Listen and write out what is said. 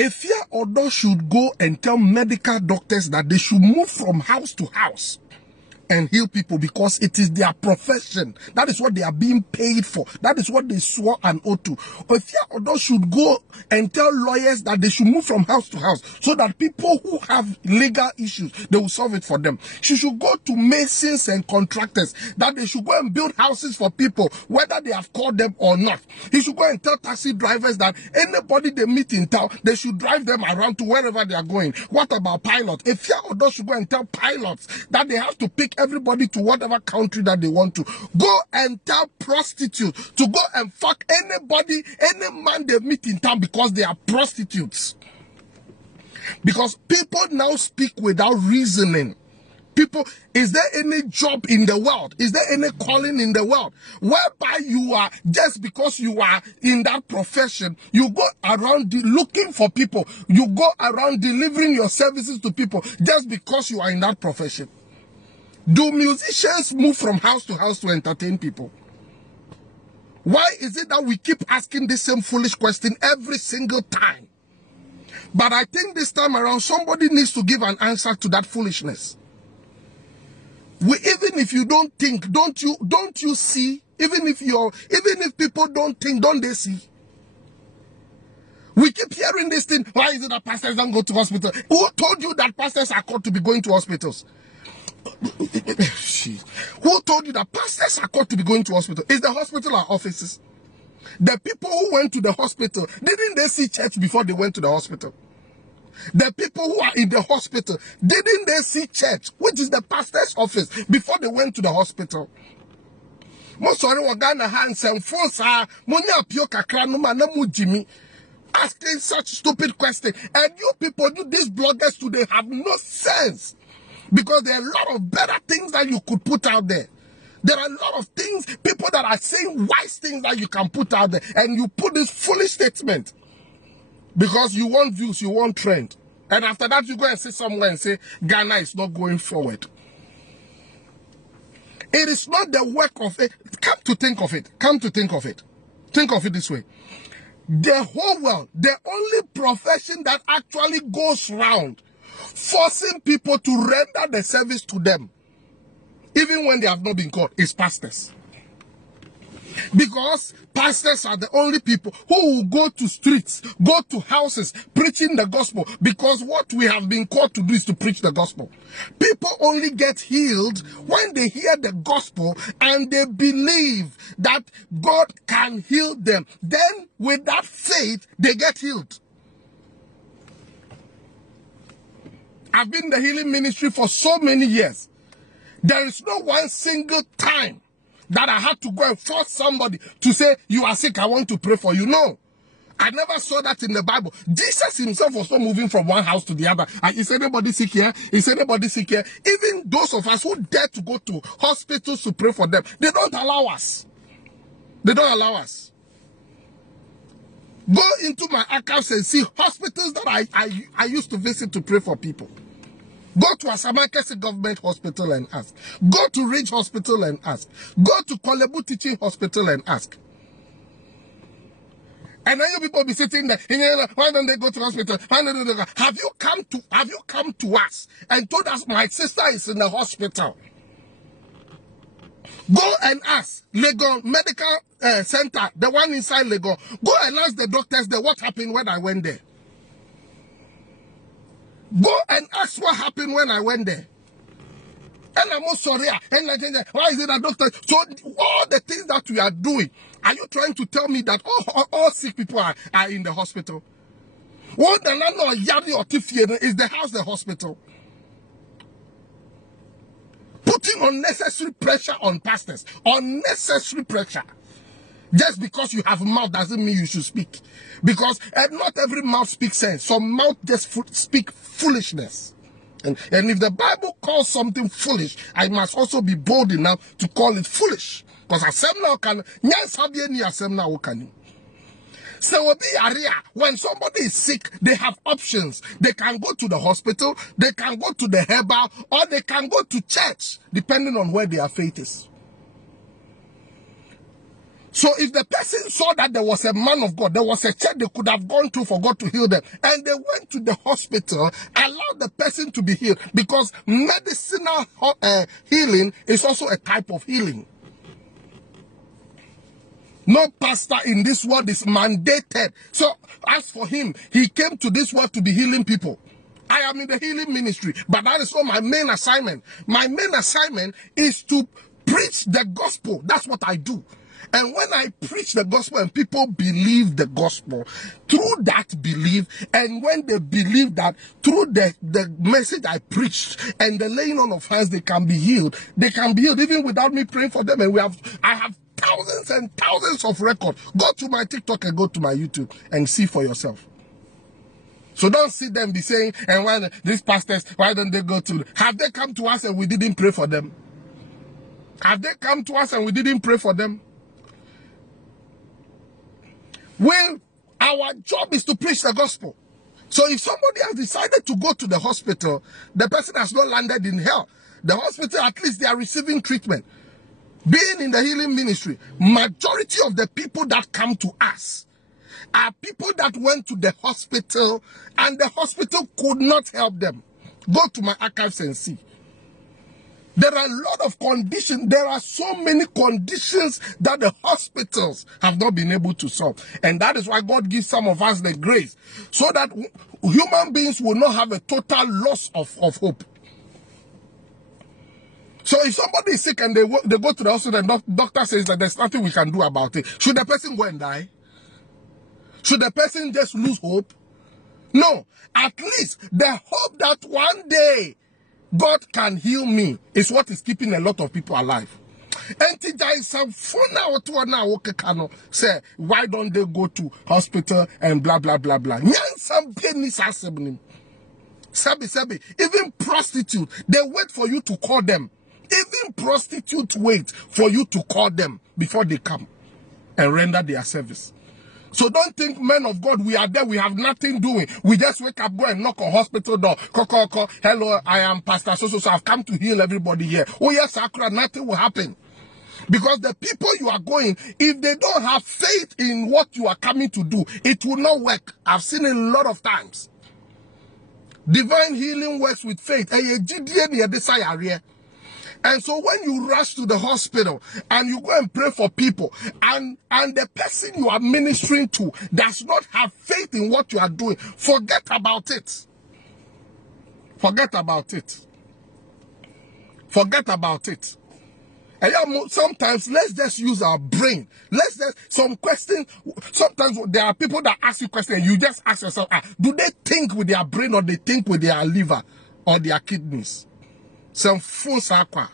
Afia Odo should go and tell medical doctors that they should move from house to house and heal people because it is their profession. That is what they are being paid for. That is what they swore an oath to. Afia Odo should go and tell lawyers that they should move from house to house so that people who have legal issues, they will solve it for them. She should go to masons and contractors that they should go and build houses for people, whether they have called them or not. He should go and tell taxi drivers that anybody they meet in town, they should drive them around to wherever they are going. What about pilots? Afia Odo should go and tell pilots that they have to pick everybody to whatever country that they want to. Go and tell prostitutes to go and fuck anybody, any man they meet in town because they are prostitutes. Because people now speak without reasoning. People, is there any job in the world? Is there any calling in the world whereby you are, just because you are in that profession, you go around looking for people, you go around delivering your services to people just because you are in that profession? Do musicians move from house to house to entertain people? Why is it that we keep asking this same foolish question every single time? But I think this time around, somebody needs to give an answer to that foolishness. Even if you don't think, don't you see? Even if people don't think, don't they see? We keep hearing this thing. Why is it that pastors don't go to hospital? Who told you that pastors are called to be going to hospitals? Who told you that pastors are called to be going to hospital? Is the hospital our offices? The people who went to the hospital, didn't they see church before they went to the hospital? The people who are in the hospital, didn't they see church, which is the pastor's office, before they went to the hospital? Asking such stupid questions. And you people, these bloggers today have no sense. Because there are a lot of better things that you could put out there. There are a lot of things, people that are saying wise things that you can put out there. And you put this foolish statement. Because you want views, you want trend. And after that, you go and sit somewhere and say, Ghana is not going forward. It is not the work of it. Come to think of it. Come to think of it. Think of it this way. The whole world, the only profession that actually goes round forcing people to render the service to them, even when they have not been called, is pastors. Because pastors are the only people who will go to streets, go to houses, preaching the gospel. Because what we have been called to do is to preach the gospel. People only get healed when they hear the gospel and they believe that God can heal them. Then with that faith, they get healed. I've been in the healing ministry for so many years. There is no one single time that I had to go and force somebody to say, you are sick, I want to pray for you. No. I never saw that in the Bible. Jesus himself was not moving from one house to the other. Is anybody sick here? Is anybody sick here? Even those of us who dare to go to hospitals to pray for them, they don't allow us. They don't allow us. Go into my archives and see hospitals that I used to visit to pray for people. Go to Asamakesi Government Hospital and ask. Go to Ridge Hospital and ask. Go to Kolebu Teaching Hospital and ask. And then you people be sitting there, why don't they go to hospital? Have you come to us and told us my sister is in the hospital? Go and ask Legon Medical Center, the one inside Legon. Go and ask the doctors there what happened when I went there. Go and ask what happened when I went there. And I'm also sorry. And why is it that doctor? So all the things that we are doing, are you trying to tell me that all sick people are in the hospital? What the landlord Yari or Tiffy is the house the hospital? Putting unnecessary pressure on pastors. Unnecessary pressure. Just because you have a mouth doesn't mean you should speak. Because not every mouth speaks sense. Some mouth just speak foolishness. And if the Bible calls something foolish, I must also be bold enough to call it foolish. Because so when somebody is sick, they have options. They can go to the hospital, they can go to the herbal, or they can go to church, depending on where their faith is. So if the person saw that there was a man of God, there was a church they could have gone to for God to heal them, and they went to the hospital, allowed the person to be healed, because medicinal healing is also a type of healing. No pastor in this world is mandated. So as for him, he came to this world to be healing people. I am in the healing ministry, but that is not my main assignment. My main assignment is to preach the gospel. That's what I do. And when I preach the gospel and people believe the gospel, through that belief, and when they believe that through the message I preached and the laying on of hands, they can be healed. They can be healed even without me praying for them. And I have thousands and thousands of records. Go to my TikTok and go to my YouTube and see for yourself. So don't see them be saying, and when these pastors, why don't they go to? Have they come to us and we didn't pray for them? Have they come to us and we didn't pray for them? Well, our job is to preach the gospel. So if somebody has decided to go to the hospital, the person has not landed in hell. The hospital, at least they are receiving treatment. Being in the healing ministry, majority of the people that come to us are people that went to the hospital and the hospital could not help them. Go to my archives and see. There are a lot of conditions. There are so many conditions that the hospitals have not been able to solve. And that is why God gives some of us the grace, so that human beings will not have a total loss of hope. So if somebody is sick and they go to the hospital and the doctor says that there's nothing we can do about it, should the person go and die? Should the person just lose hope? No. At least the hope that one day God can heal me is what is keeping a lot of people alive. And say, why don't they go to hospital and blah blah blah blah. Even prostitute, they wait for you to call them. Even prostitutes wait for you to call them before they come and render their service. So don't think, men of God, we are there, we have nothing doing. We just wake up, go and knock on hospital door. Call. Hello, I am Pastor so I've come to heal everybody here. Oh yes, Akra, nothing will happen. Because the people you are going, if they don't have faith in what you are coming to do, it will not work. I've seen it a lot of times. Divine healing works with faith. And so when you rush to the hospital and you go and pray for people, and the person you are ministering to does not have faith in what you are doing, forget about it. Forget about it. Forget about it. And sometimes let's just use our brain. Let's just, some questions, sometimes there are people that ask you questions and you just ask yourself, do they think with their brain or they think with their liver or their kidneys? Some false aqua.